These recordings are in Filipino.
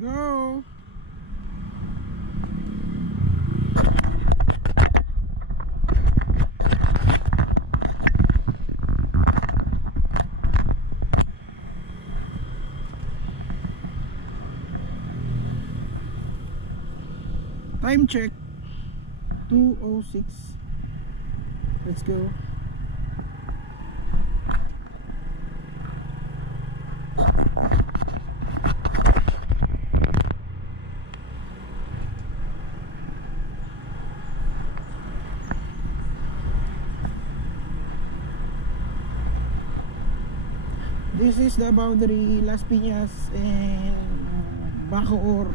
go. Time check 2:06. Let's go. This is the boundary, Las Piñas and Bacoor.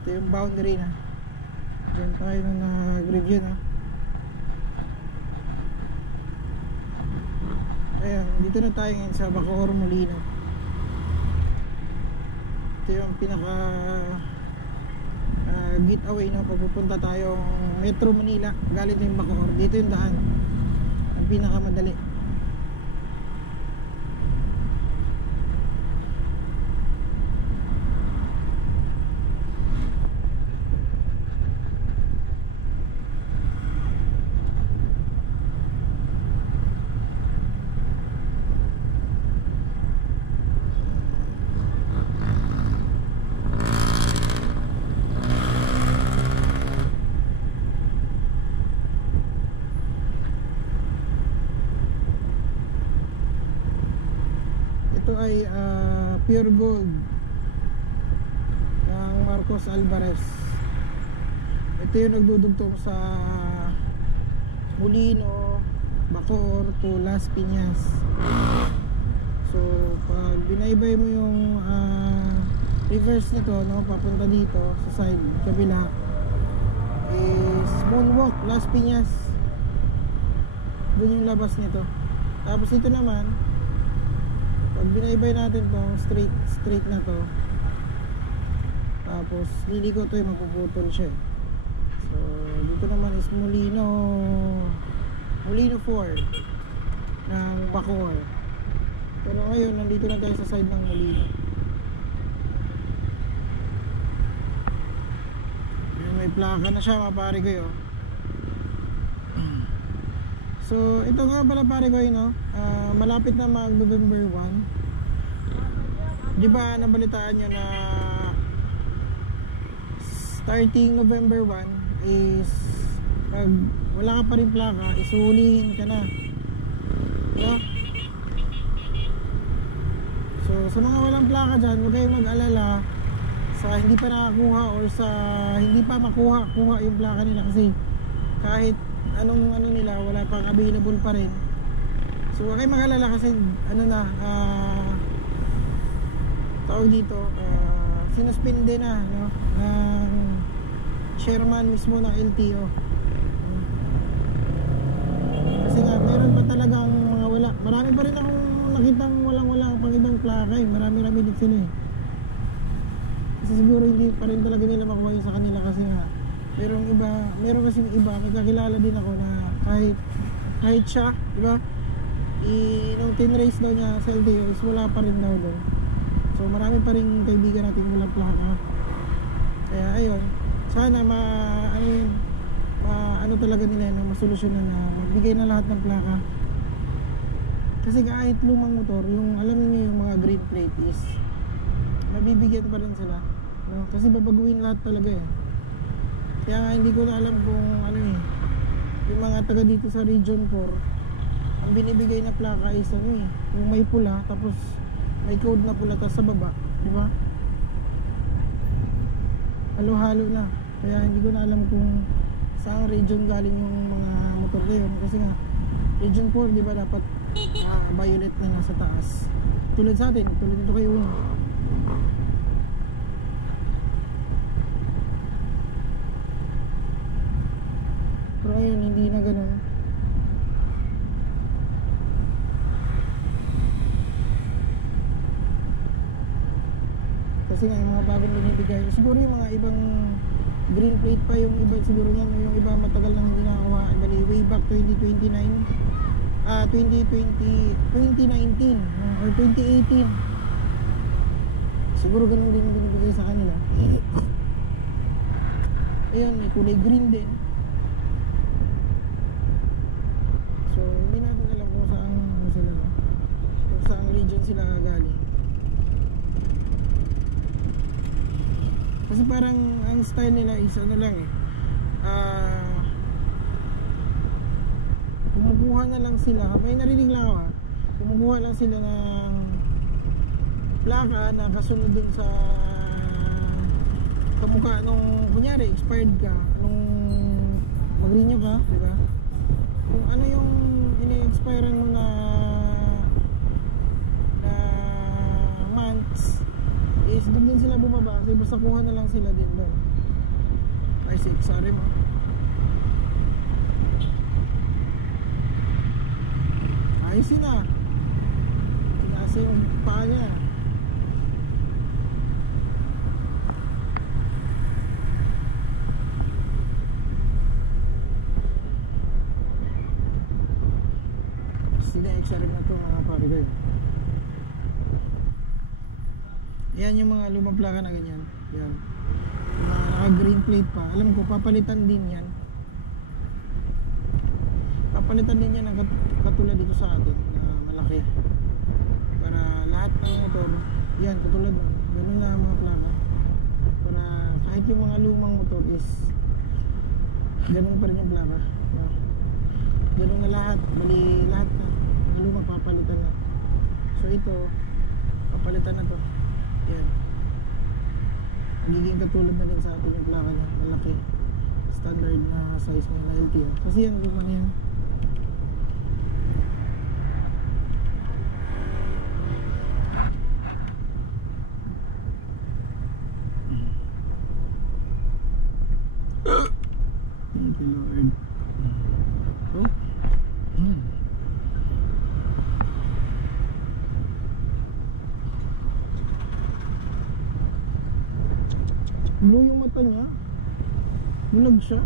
Ito yung boundary na. Diyan tayo na nag-review na. Ayan, dito na tayo ngayon sa Bacoor, Molino. Ito yung pinaka getaway na pagpupunta tayong Metro Manila. Galing yung Bacoor. Dito yung daan. Ang pinaka madali. Ay pure gold ng Marcos Alvarez. Ito yung nagdudugtong sa Molino, Bacoor to Las Piñas. So pag binaybay mo yung reverse nito, no, papunta dito sa side kabila is Moonwalk, Las Piñas. Doon yung labas nito. Tapos ito naman, pag binaybay natin to, straight na to, tapos liliko to, mapuputol siya. So dito naman is Molino 4 ng Bacoor. Pero ngayon nandito na tayo sa side ng Molino. May plaka na siya, mga pare ko yun. So ito nga pala, pare ko yun, no? Malapit na mag November 1. Di ba nabalitaan nyo na starting November 1 is pag wala ka pa rin plaka, isuhulihin ka na, no? So sa mga walang plaka dyan, huwag kayong mag-alala sa hindi pa nakakuha or sa hindi pa makuha yung plaka nila, kasi kahit anong nila, wala pang available pa rin. So huwag kayong mag-alala kasi tawag dito, sinuspinde na, no, ng chairman mismo ng LTO. Kasi nga meron pa talagang mga wala. Marami pa rin akong nakitang wala pang ibang plaka eh. Marami din sila eh. Kasi siguro hindi pa rin talaga nila makuha yun sa kanila, kasi nga meron kasi iba, may kakilala din ako na kahit siya, di ba, nung 10 race daw niya sa LTO is wala pa rin daw doon. So marami pa rin kaibigan natin walang plaka. Kaya ayun, sana ano talaga nila na masolusyonan na magbigay na lahat ng plaka. Kasi kahit lumang motor, yung alam niyo yung mga green plate is mabibigyan pa rin sila, no? Kasi babaguhin lahat talaga eh. Kaya nga hindi ko na alam kung yung mga taga dito sa Region 4, ang binibigay na plaka is yung may pula, tapos may code na pula, tapos sa baba, di ba? Halo-halo na. Kaya hindi ko na alam kung saan region galing yung mga motor ngayon, kasi nga Region 4, di ba, dapat violet na nasa taas. Tulad sa atin, tulad dito kayo. Pero ngayon hindi na ganun. Kasi nga yung mga bagong binibigay, siguro yung mga ibang green plate pa yung iba, siguro yan, yung iba matagal nang hindi nakakuha, bali way back 2019 or 2018. Siguro ganun din yung binibigay sa kanila. Ayan, may kulay green din. So, hindi natin alam kung saan ano sila, no? Kung saan region sila galing. Kasi parang ang style nila is ano lang eh. Kumukuha na lang sila. May narinig lang ako ha. Kumukuha lang sila ng plaka na kasunod dun sa kamukha nung kunyari expired ka nung mag-renew ka, di ba? Kung ano yung ini-expire ng mga months is doon din sila bumaba kasi basta kuha na lang sila din doon. Ay, sorry mo. Ayos yun ah. Tinasa yung paa niya. Sila XRM na to mga pare. Yan yung mga lumang plaka na ganyan. Yan. Mga naka green plate pa. Alam ko papalitan din yan. Papalitan din yan ng katulad dito sa atin na malaki. Para lahat ng motor, yan katulad nun. Ganun na mga plaka. Para kahit yung mga lumang motor is ganun pa rin yung plaka. Ganun na lahat. Bali lahat na. Mga lumang papalitan na. So ito, papalitan na to. Yan. Magiging katulad na din sa atin yung plaka niya. Malaki. Standard na size niya na LTO. Kasi yan, luma na yan. Thank you, Lord. Oh. Blue yung mata niya. Bulag siya.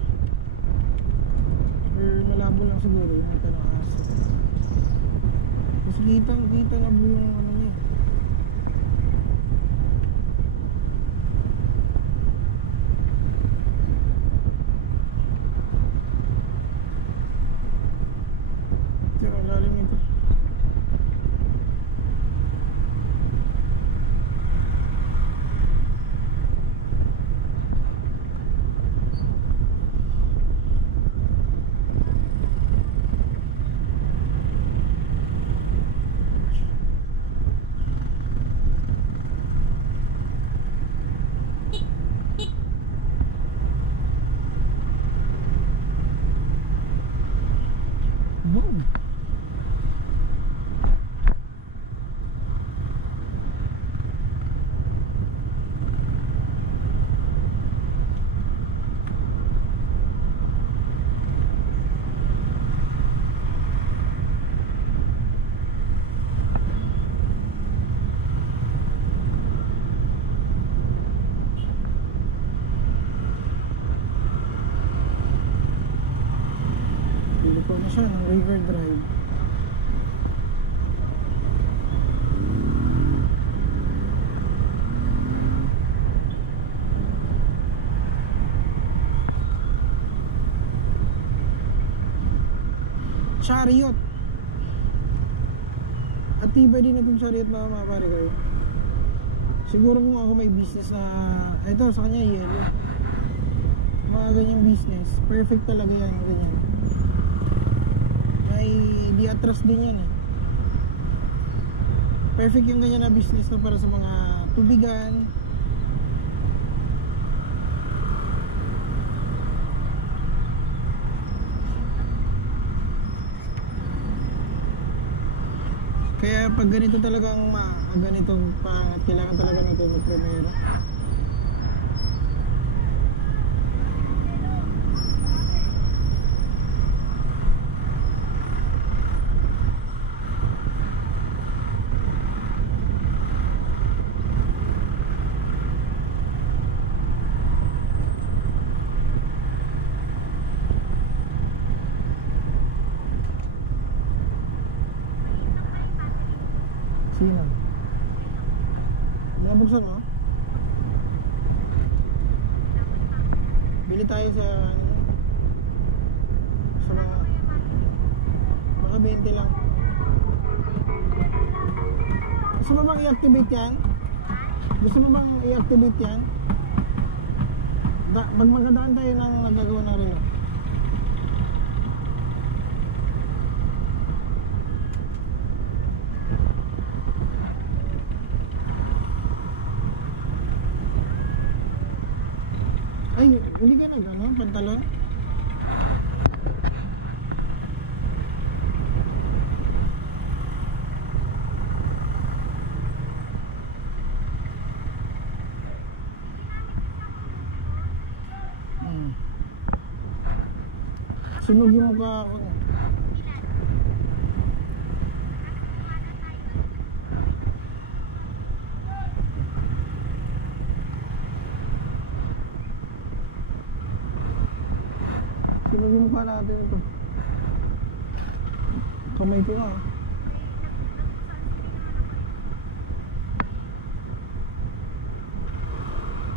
Or malabo lang siguro yung mata ng aso. Kasi kita na blue yung ano niya. Tiyo, lalim ito. Boom. Pili ko na siya ng River Drive. Chariot. At tibay din itong chariot mga pare kayo. Siguro kung ako may business na ito sa kanya yellow. Mga ganyang business. Perfect talaga yan. Ganyan. May di-atras din yan eh. Perfect yung ganyan na business na para sa mga tubigan. Kaya pag ganito talagang ganitong pangat, kailangan talaga nito mag-primera. Sino? Mga Nabuksan, no? Bili tayo sa mga baka 20 lang. Gusto mo bang i-activate yan? Gusto mo bang i-activate yan? Pag magkadaan tayo ng nagagawa ng relo. Ay, hindi ka ano, pantalon? Sunog yung mukha ako. Sunog yung mukha natin ito. Kamay ko nga.